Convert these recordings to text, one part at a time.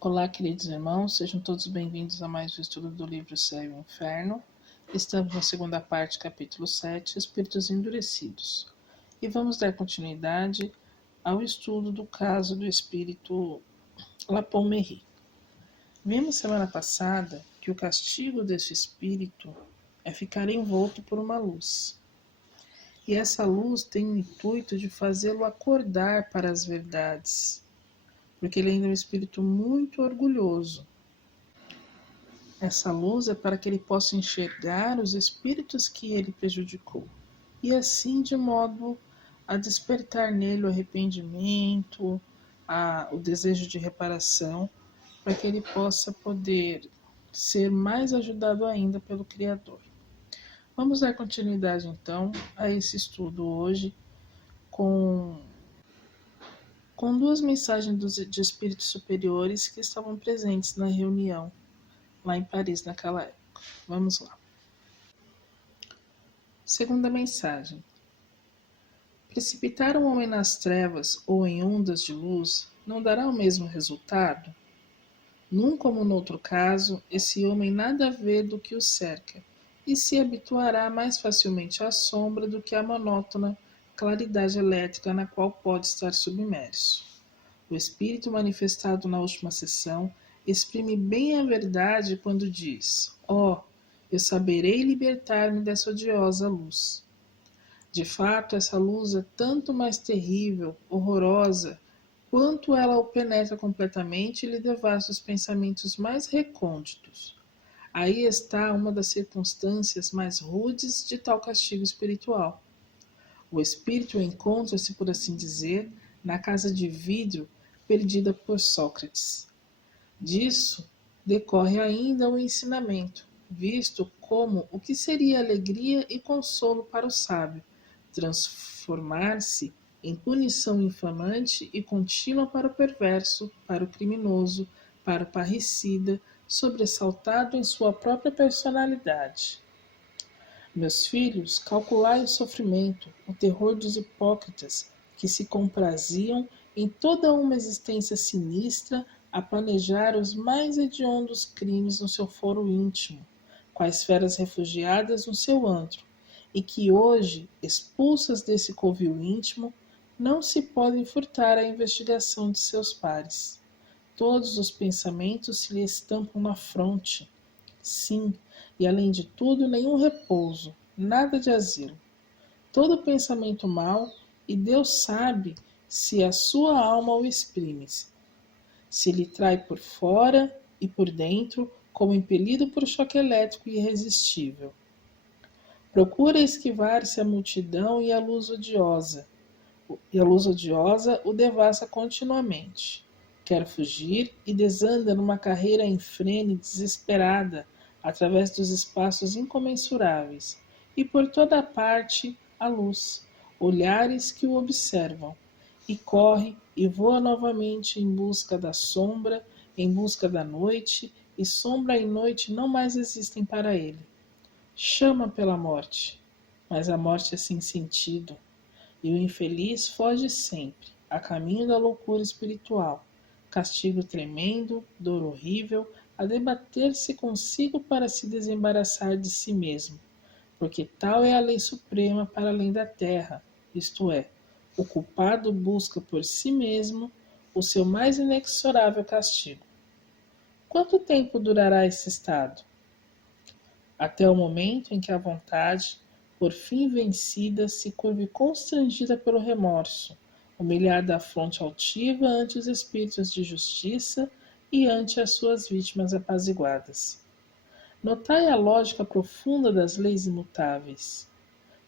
Olá, queridos irmãos, sejam todos bem-vindos a mais um estudo do livro Céu e o Inferno. Estamos na segunda parte, capítulo 7, Espíritos Endurecidos. E vamos dar continuidade ao estudo do caso do espírito Lapon-Merry. Vimos semana passada que o castigo desse espírito é ficar envolto por uma luz. E essa luz tem o intuito de fazê-lo acordar para as verdades, porque ele ainda é um espírito muito orgulhoso. Essa luz é para que ele possa enxergar os espíritos que ele prejudicou, e assim de modo a despertar nele o arrependimento, o desejo de reparação, para que ele possa poder ser mais ajudado ainda pelo Criador. Vamos dar continuidade então a esse estudo hoje com duas mensagens de espíritos superiores que estavam presentes na reunião lá em Paris naquela época. Vamos lá. Segunda mensagem. Precipitar um homem nas trevas ou em ondas de luz não dará o mesmo resultado? Num como noutro caso, esse homem nada vê do que o cerca e se habituará mais facilmente à sombra do que à monótona claridade elétrica na qual pode estar submerso. O espírito manifestado na última sessão exprime bem a verdade quando diz: "Ó, eu saberei libertar-me dessa odiosa luz." De fato, essa luz é tanto mais terrível, horrorosa, quanto ela o penetra completamente e lhe devasta os pensamentos mais recônditos. Aí está uma das circunstâncias mais rudes de tal castigo espiritual. O espírito encontra-se, por assim dizer, na casa de vidro perdida por Sócrates. Disso decorre ainda o ensinamento, visto como o que seria alegria e consolo para o sábio, transformar-se em punição infamante e contínua para o perverso, para o criminoso, para o parricida, sobressaltado em sua própria personalidade. Meus filhos, calculai o sofrimento, o terror dos hipócritas, que se compraziam em toda uma existência sinistra a planejar os mais hediondos crimes no seu foro íntimo, quais feras refugiadas no seu antro, e que hoje, expulsas desse covil íntimo, não se podem furtar à investigação de seus pares. Todos os pensamentos se lhe estampam na fronte. Sim, e além de tudo, nenhum repouso, nada de asilo. Todo pensamento mau, e Deus sabe se a sua alma o exprime, se lhe trai por fora e por dentro, como impelido por choque elétrico irresistível. Procura esquivar-se a multidão e a luz odiosa o devassa continuamente. Quer fugir e desanda numa carreira infrene desesperada, através dos espaços incomensuráveis, e por toda a parte a luz, olhares que o observam, e corre e voa novamente em busca da sombra, em busca da noite, e sombra e noite não mais existem para ele. Chama pela morte, mas a morte é sem sentido, e o infeliz foge sempre, a caminho da loucura espiritual, castigo tremendo, dor horrível, a debater-se consigo para se desembaraçar de si mesmo, porque tal é a lei suprema para além da terra, isto é, o culpado busca por si mesmo o seu mais inexorável castigo. Quanto tempo durará esse estado? Até o momento em que a vontade, por fim vencida, se curve constrangida pelo remorso, humilhada à fronte altiva ante os espíritos de justiça e ante as suas vítimas apaziguadas. Notai a lógica profunda das leis imutáveis.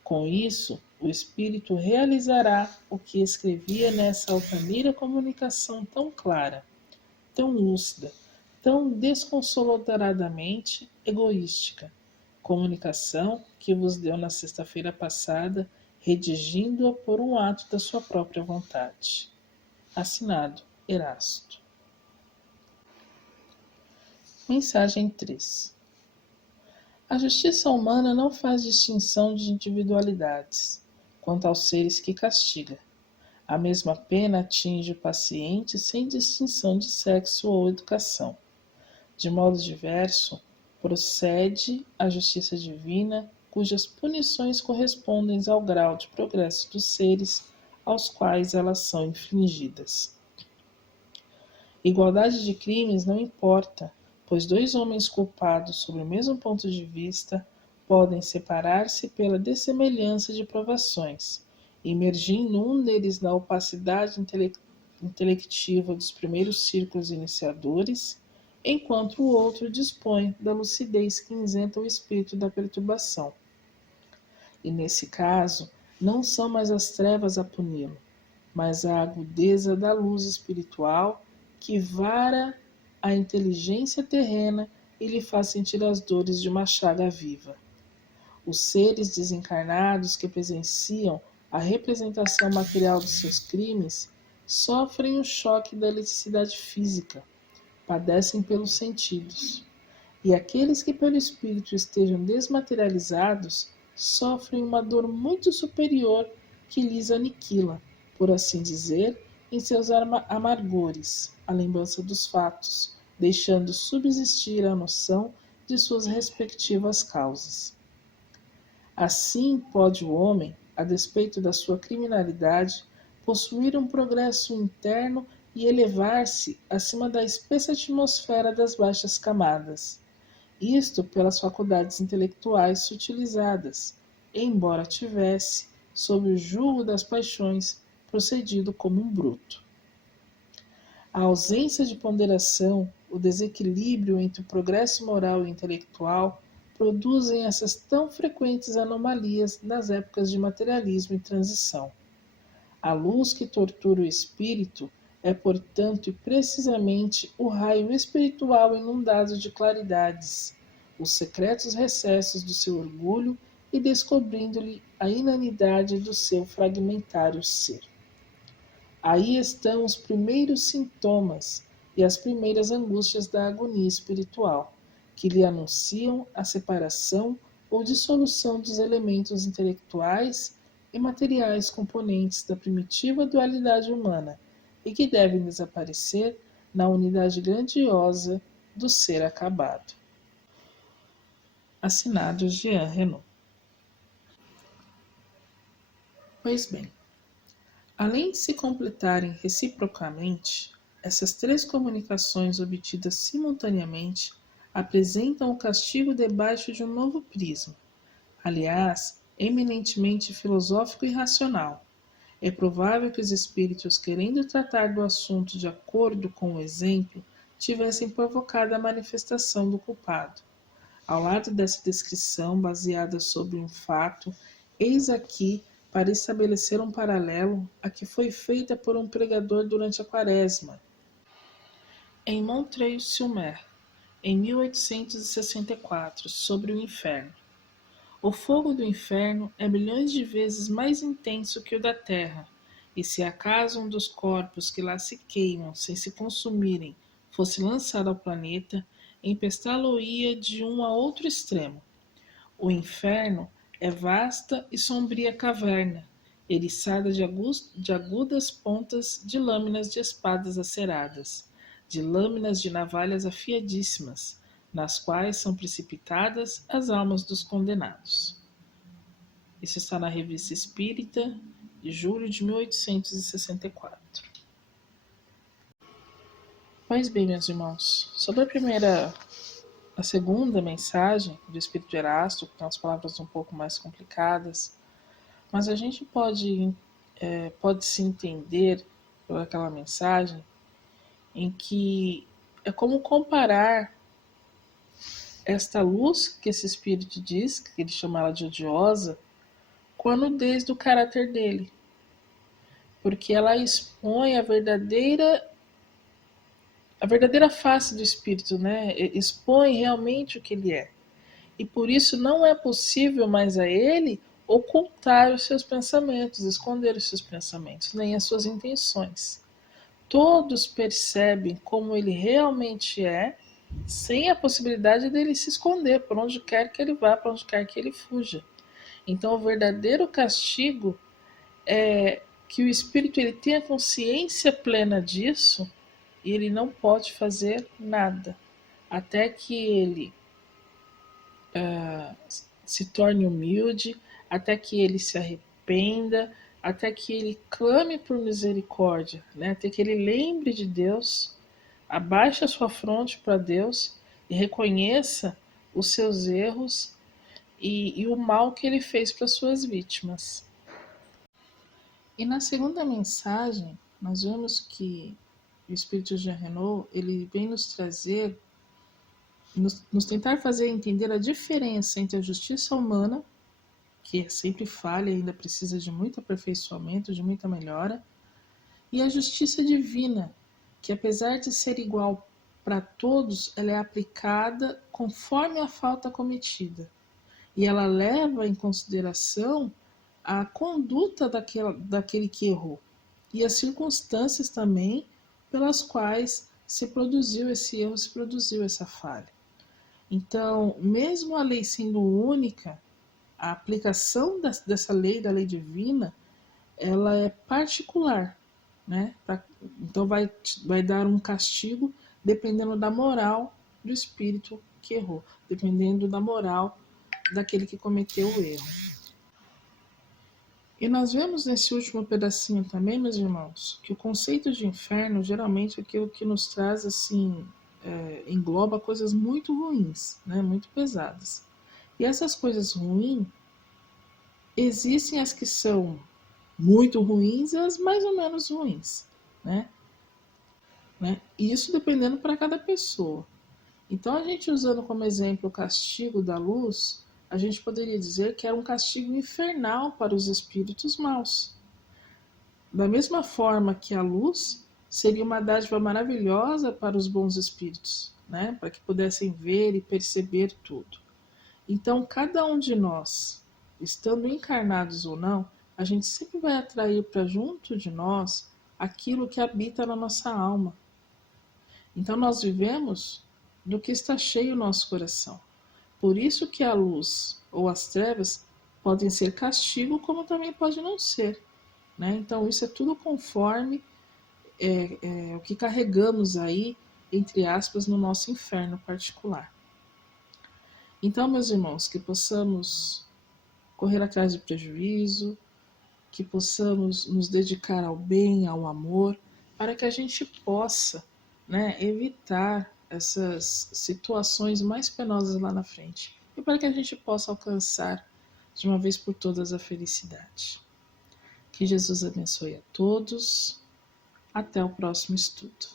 Com isso, o espírito realizará o que escrevia nessa altaneira comunicação tão clara, tão lúcida, tão desconsoladoramente egoística. Comunicação que vos deu na sexta-feira passada, redigindo-a por um ato da sua própria vontade. Assinado Erasto. Mensagem 3. A justiça humana não faz distinção de individualidades quanto aos seres que castiga. A mesma pena atinge o paciente sem distinção de sexo ou educação. De modo diverso, procede a justiça divina, cujas punições correspondem ao grau de progresso dos seres aos quais elas são infligidas. Igualdade de crimes não importa, pois dois homens culpados sob o mesmo ponto de vista podem separar-se pela dessemelhança de provações, emergindo um deles na opacidade intelectiva dos primeiros círculos iniciadores, enquanto o outro dispõe da lucidez que isenta o espírito da perturbação. E nesse caso, não são mais as trevas a puni-lo, mas a agudeza da luz espiritual que vara a inteligência terrena e lhe faz sentir as dores de uma chaga viva. Os seres desencarnados que presenciam a representação material dos seus crimes sofrem o choque da eletricidade física, padecem pelos sentidos. E aqueles que pelo espírito estejam desmaterializados sofrem uma dor muito superior que lhes aniquila, por assim dizer, em seus amargores, a lembrança dos fatos, deixando subsistir a noção de suas respectivas causas. Assim pode o homem, a despeito da sua criminalidade, possuir um progresso interno e elevar-se acima da espessa atmosfera das baixas camadas. Isto pelas faculdades intelectuais sutilizadas, embora tivesse, sob o jugo das paixões, procedido como um bruto. A ausência de ponderação, o desequilíbrio entre o progresso moral e intelectual produzem essas tão frequentes anomalias nas épocas de materialismo e transição. A luz que tortura o espírito é, portanto, e precisamente o raio espiritual inundado de claridades, os secretos recessos do seu orgulho e descobrindo-lhe a inanidade do seu fragmentário ser. Aí estão os primeiros sintomas e as primeiras angústias da agonia espiritual, que lhe anunciam a separação ou dissolução dos elementos intelectuais e materiais componentes da primitiva dualidade humana e que devem desaparecer na unidade grandiosa do ser acabado. Assinado Jean Renaud. Pois bem, além de se completarem reciprocamente, essas três comunicações obtidas simultaneamente apresentam o castigo debaixo de um novo prisma, aliás, eminentemente filosófico e racional. É provável que os espíritos, querendo tratar do assunto de acordo com o exemplo, tivessem provocado a manifestação do culpado. Ao lado dessa descrição, baseada sobre um fato, eis aqui para estabelecer um paralelo a que foi feita por um pregador durante a Quaresma, em Montreuil-sur-Mer, em 1864, sobre o inferno. O fogo do inferno é milhões de vezes mais intenso que o da terra, e se acaso um dos corpos que lá se queimam sem se consumirem fosse lançado ao planeta, empestá-lo-ia de um a outro extremo. O inferno é vasta e sombria caverna, eriçada de agudas pontas de lâminas de espadas aceradas, de lâminas de navalhas afiadíssimas, nas quais são precipitadas as almas dos condenados. Isso está na Revista Espírita, de julho de 1864. Pois bem, meus irmãos, sobre a segunda mensagem do Espírito de Erasto, que tem umas palavras um pouco mais complicadas, mas a gente pode se entender por aquela mensagem em que é como comparar esta luz que esse Espírito diz, que ele chama ela de odiosa, com a nudez do caráter dele, porque ela expõe a verdadeira face do Espírito, né? Expõe realmente o que ele é. E por isso não é possível mais a ele ocultar os seus pensamentos, esconder os seus pensamentos, nem as suas intenções. Todos percebem como ele realmente é, sem a possibilidade dele se esconder por onde quer que ele vá, para onde quer que ele fuja. Então o verdadeiro castigo é que o espírito ele tenha consciência plena disso, e ele não pode fazer nada até que ele se torne humilde, até que ele se arrependa, até que ele clame por misericórdia, né? Até que ele lembre de Deus, abaixe a sua fronte para Deus e reconheça os seus erros e o mal que ele fez para suas vítimas. E na segunda mensagem, nós vemos que o Espírito Jean Renault, ele vem nos trazer, nos tentar fazer entender a diferença entre a justiça humana, que é sempre falha e ainda precisa de muito aperfeiçoamento, de muita melhora, e a justiça divina, que apesar de ser igual para todos, ela é aplicada conforme a falta cometida. E ela leva em consideração a conduta daquele que errou e as circunstâncias também pelas quais se produziu esse erro, se produziu essa falha. Então, mesmo a lei sendo única, a aplicação dessa lei, da lei divina, ela é particular, né? Então vai dar um castigo dependendo da moral do espírito que errou, dependendo da moral daquele que cometeu o erro. E nós vemos nesse último pedacinho também, meus irmãos, que o conceito de inferno geralmente é aquilo que nos traz assim, engloba coisas muito ruins, né? Muito pesadas. E essas coisas ruins, existem as que são muito ruins e as mais ou menos ruins, né? E isso dependendo para cada pessoa. Então, a gente usando como exemplo o castigo da luz, a gente poderia dizer que era um castigo infernal para os espíritos maus. Da mesma forma que a luz seria uma dádiva maravilhosa para os bons espíritos, né? Para que pudessem ver e perceber tudo. Então, cada um de nós, estando encarnados ou não, a gente sempre vai atrair para junto de nós aquilo que habita na nossa alma. Então, nós vivemos do que está cheio o nosso coração. Por isso que a luz ou as trevas podem ser castigo, como também pode não ser, né? Então, isso é tudo conforme o que carregamos aí, entre aspas, no nosso inferno particular. Então, meus irmãos, que possamos correr atrás do prejuízo, que possamos nos dedicar ao bem, ao amor, para que a gente possa, né, evitar essas situações mais penosas lá na frente e para que a gente possa alcançar de uma vez por todas a felicidade. Que Jesus abençoe a todos. Até o próximo estudo.